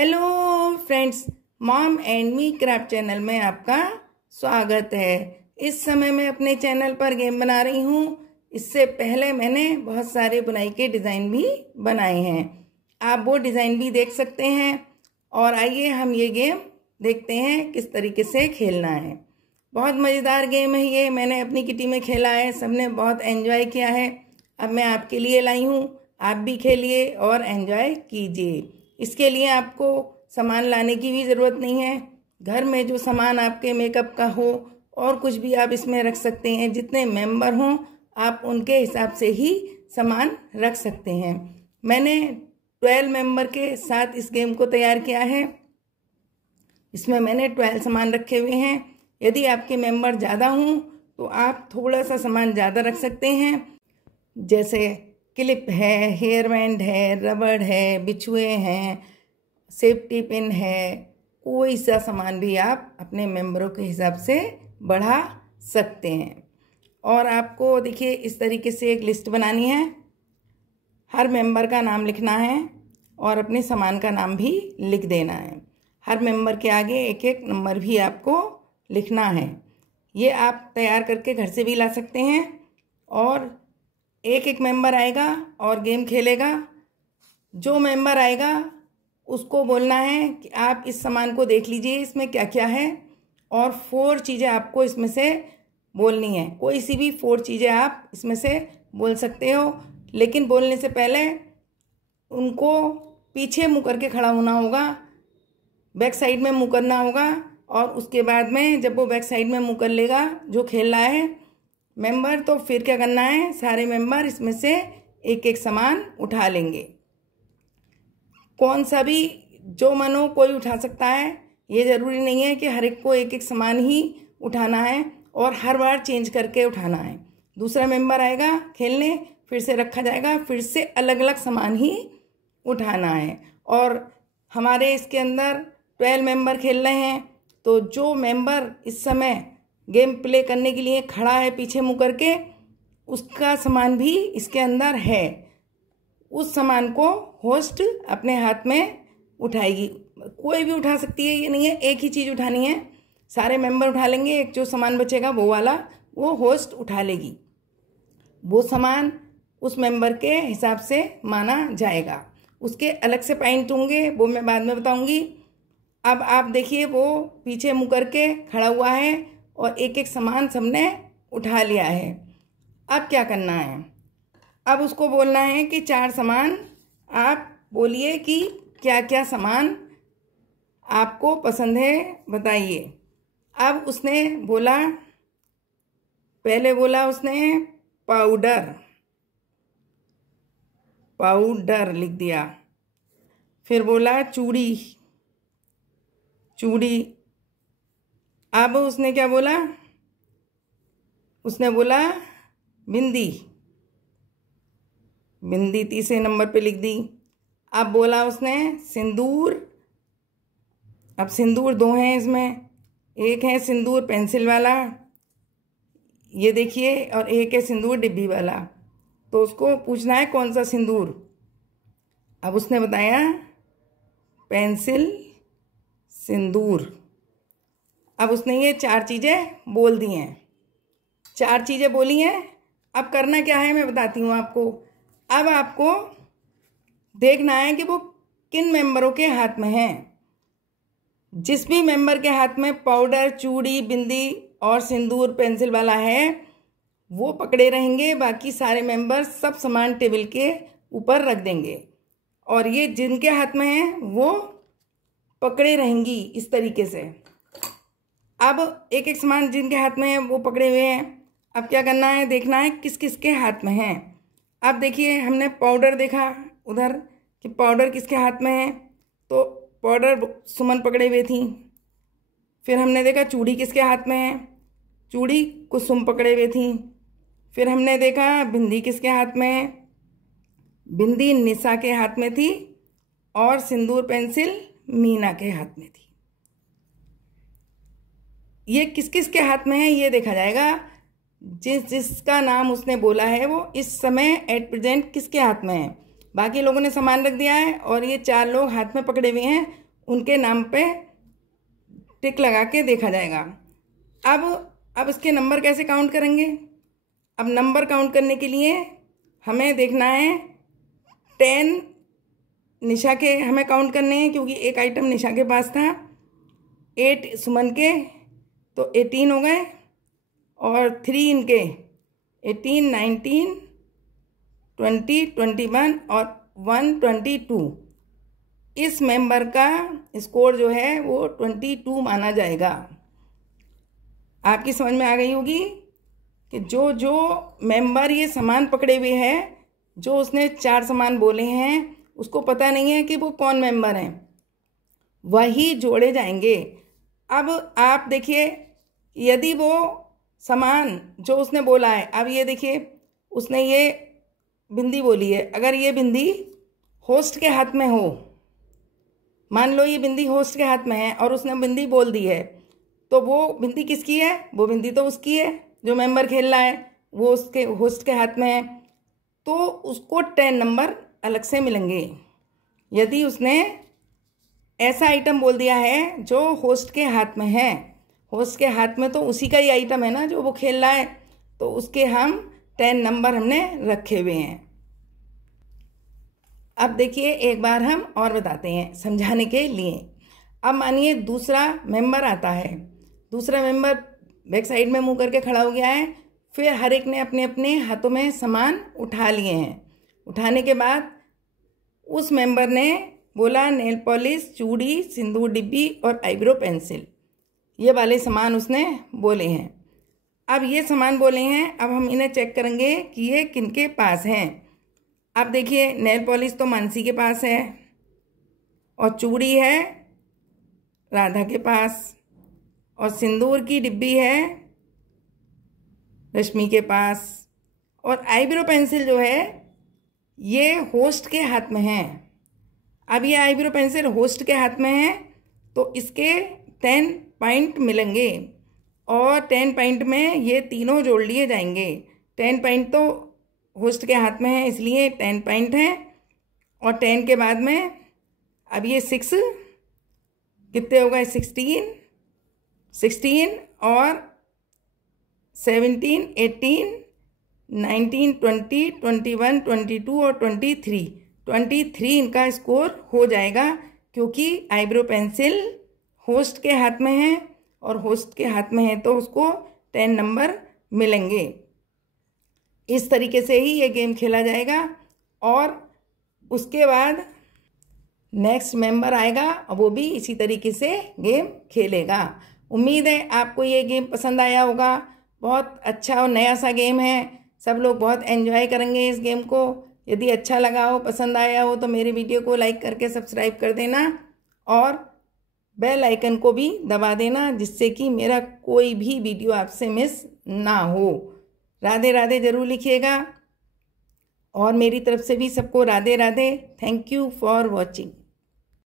Hello friends, mom and me craft channel में आपका स्वागत है। इस समय मैं अपने चैनल पर गेम बना रही हूँ। इससे पहले मैंने बहुत सारे बुनाई के डिज़ाइन भी बनाए हैं, आप वो डिज़ाइन भी देख सकते हैं। और आइए हम ये गेम देखते हैं किस तरीके से खेलना है। बहुत मज़ेदार गेम है ये, मैंने अपनी किटी में खेला है, सबने बहुत एंजॉय किया है। अब मैं आपके लिए लाई हूँ, आप भी खेलिए और एंजॉय कीजिए। इसके लिए आपको सामान लाने की भी ज़रूरत नहीं है। घर में जो सामान आपके मेकअप का हो और कुछ भी आप इसमें रख सकते हैं। जितने मेंबर हों आप उनके हिसाब से ही सामान रख सकते हैं। मैंने 12 मेंबर के साथ इस गेम को तैयार किया है। इसमें मैंने 12 सामान रखे हुए हैं। यदि आपके मेंबर ज़्यादा हों तो आप थोड़ा सा सामान ज़्यादा रख सकते हैं, जैसे क्लिप है, हेयर बैंड है, रबड़ है, बिछुए हैं, सेफ्टी पिन है। कोई सा सामान भी आप अपने मेंबरों के हिसाब से बढ़ा सकते हैं। और आपको देखिए इस तरीके से एक लिस्ट बनानी है। हर मेंबर का नाम लिखना है और अपने सामान का नाम भी लिख देना है। हर मेंबर के आगे एक एक नंबर भी आपको लिखना है। ये आप तैयार करके घर से भी ला सकते हैं। और एक एक मेंबर आएगा और गेम खेलेगा। जो मेंबर आएगा उसको बोलना है कि आप इस सामान को देख लीजिए, इसमें क्या क्या है। और 4 चीज़ें आपको इसमें से बोलनी है। कोई सी भी 4 चीज़ें आप इसमें से बोल सकते हो, लेकिन बोलने से पहले उनको पीछे मुँह करके खड़ा होना होगा, बैक साइड में मुँह करना होगा। और उसके बाद में जब वो बैक साइड में मुँह कर लेगा जो खेल रहा है मेंबर, तो फिर क्या करना है, सारे मेंबर इसमें से एक एक सामान उठा लेंगे। कौन सा भी जो मन हो कोई उठा सकता है। ये ज़रूरी नहीं है कि हर एक को एक एक सामान ही उठाना है और हर बार चेंज करके उठाना है। दूसरा मेंबर आएगा खेलने, फिर से रखा जाएगा, फिर से अलग अलग सामान ही उठाना है। और हमारे इसके अंदर 12 मेंबर खेल रहे हैं, तो जो मेंबर इस समय गेम प्ले करने के लिए खड़ा है पीछे मुँह करके, उसका सामान भी इसके अंदर है। उस सामान को होस्ट अपने हाथ में उठाएगी। कोई भी उठा सकती है, ये नहीं है एक ही चीज़ उठानी है। सारे मेंबर उठा लेंगे, एक जो सामान बचेगा वो वाला वो होस्ट उठा लेगी। वो सामान उस मेंबर के हिसाब से माना जाएगा। उसके अलग से पॉइंट होंगे, वो मैं बाद में बताऊंगी। अब आप देखिए वो पीछे मुँह करके खड़ा हुआ है और एक एक सामान सबने उठा लिया है। अब क्या करना है, अब उसको बोलना है कि 4 सामान आप बोलिए कि क्या क्या सामान आपको पसंद है बताइए। अब उसने बोला, पहले बोला उसने पाउडर, पाउडर लिख दिया। फिर बोला चूड़ी, चूड़ी। अब उसने क्या बोला, उसने बोला बिंदी, बिंदी तीसरे नंबर पे लिख दी। अब बोला उसने सिंदूर। अब सिंदूर 2 हैं इसमें, एक है सिंदूर पेंसिल वाला, ये देखिए, और एक है सिंदूर डिब्बी वाला। तो उसको पूछना है कौन सा सिंदूर। अब उसने बताया पेंसिल सिंदूर। अब उसने ये 4 चीज़ें बोल दी हैं, 4 चीज़ें बोली हैं। अब करना क्या है मैं बताती हूँ आपको। अब आपको देखना है कि वो किन मेंबरों के हाथ में है। जिस भी मेंबर के हाथ में पाउडर, चूड़ी, बिंदी और सिंदूर पेंसिल वाला है वो पकड़े रहेंगे। बाकी सारे मेंबर सब सामान टेबल के ऊपर रख देंगे और ये जिनके हाथ में है वो पकड़े रहेंगी इस तरीके से। अब एक एक सामान जिनके हाथ में है वो पकड़े हुए हैं। अब क्या करना है, देखना है किस किस के हाथ में है। अब देखिए हमने पाउडर देखा उधर कि पाउडर किसके हाथ में है, तो पाउडर सुमन पकड़े हुए थी। फिर हमने देखा चूड़ी किसके हाथ में है, चूड़ी कुसुम पकड़े हुए थी। फिर हमने देखा बिंदी किसके हाथ में है, बिंदी निशा के हाथ में थी। और सिंदूर पेंसिल मीना के हाथ में थी। ये किस किस के हाथ में है ये देखा जाएगा। जिस जिसका नाम उसने बोला है वो इस समय एट प्रेजेंट किसके हाथ में है। बाकी लोगों ने सामान रख दिया है और ये 4 लोग हाथ में पकड़े हुए हैं उनके नाम पे टिक लगा के देखा जाएगा। अब इसके नंबर कैसे काउंट करेंगे? अब नंबर काउंट करने के लिए हमें देखना है 10 निशा के हमें काउंट करने हैं, क्योंकि एक आइटम निशा के पास था। 8 सुमन के, तो 18 हो गए, और 3 इनके 18, 19, 20, 21 और 122। इस मेंबर का स्कोर जो है वो 22 माना जाएगा। आपकी समझ में आ गई होगी कि जो जो मेंबर ये सामान पकड़े हुए है, जो उसने 4 सामान बोले हैं, उसको पता नहीं है कि वो कौन मेंबर हैं, वही जोड़े जाएंगे। अब आप देखिए, यदि वो सामान जो उसने बोला है, अब ये देखिए उसने ये बिंदी बोली है, अगर ये बिंदी होस्ट के हाथ में हो, मान लो ये बिंदी होस्ट के हाथ में है और उसने बिंदी बोल दी है, तो वो बिंदी किसकी है? वो बिंदी तो उसकी है, जो मेंबर खेल रहा है वो उसके होस्ट के हाथ में है, तो उसको 10 नंबर अलग से मिलेंगे। यदि उसने ऐसा आइटम बोल दिया है जो होस्ट के हाथ में है, होस्ट के हाथ में तो उसी का ही आइटम है ना जो वो खेल रहा है, तो उसके हम 10 नंबर हमने रखे हुए हैं। अब देखिए एक बार हम और बताते हैं समझाने के लिए। अब मानिए दूसरा मेंबर आता है, दूसरा मेंबर बैक साइड में मुंह करके खड़ा हो गया है, फिर हर एक ने अपने अपने हाथों में सामान उठा लिए हैं। उठाने के बाद उस मेंबर ने बोला नेल पॉलिश, चूड़ी, सिंदूर डिब्बी और आईब्रो पेंसिल, ये वाले सामान उसने बोले हैं। अब ये सामान बोले हैं, अब हम इन्हें चेक करेंगे कि ये किनके पास हैं। अब देखिए नेल पॉलिश तो मानसी के पास है, और चूड़ी है राधा के पास, और सिंदूर की डिब्बी है रश्मि के पास, और आईब्रो पेंसिल जो है ये होस्ट के हाथ में है। अब ये आईब्रो पेंसिल होस्ट के हाथ में है, तो इसके 10 पॉइंट मिलेंगे, और 10 पॉइंट में ये तीनों जोड़ लिए जाएंगे। 10 पॉइंट तो होस्ट के हाथ में है इसलिए 10 पॉइंट हैं, और 10 के बाद में अब ये 6 कितने हो गए? 16 और 17, 18, 19, 20, 21, 22 और 23 इनका स्कोर हो जाएगा, क्योंकि आईब्रो पेंसिल होस्ट के हाथ में है, और होस्ट के हाथ में है तो उसको 10 नंबर मिलेंगे। इस तरीके से ही ये गेम खेला जाएगा, और उसके बाद नेक्स्ट मेंबर आएगा और वो भी इसी तरीके से गेम खेलेगा। उम्मीद है आपको ये गेम पसंद आया होगा। बहुत अच्छा और नया सा गेम है, सब लोग बहुत एंजॉय करेंगे इस गेम को। यदि अच्छा लगा हो, पसंद आया हो, तो मेरे वीडियो को लाइक करके सब्सक्राइब कर देना, और बेल आइकन को भी दबा देना, जिससे कि मेरा कोई भी वीडियो आपसे मिस ना हो। राधे राधे ज़रूर लिखिएगा, और मेरी तरफ से भी सबको Radhe Radhe. Thank you for watching.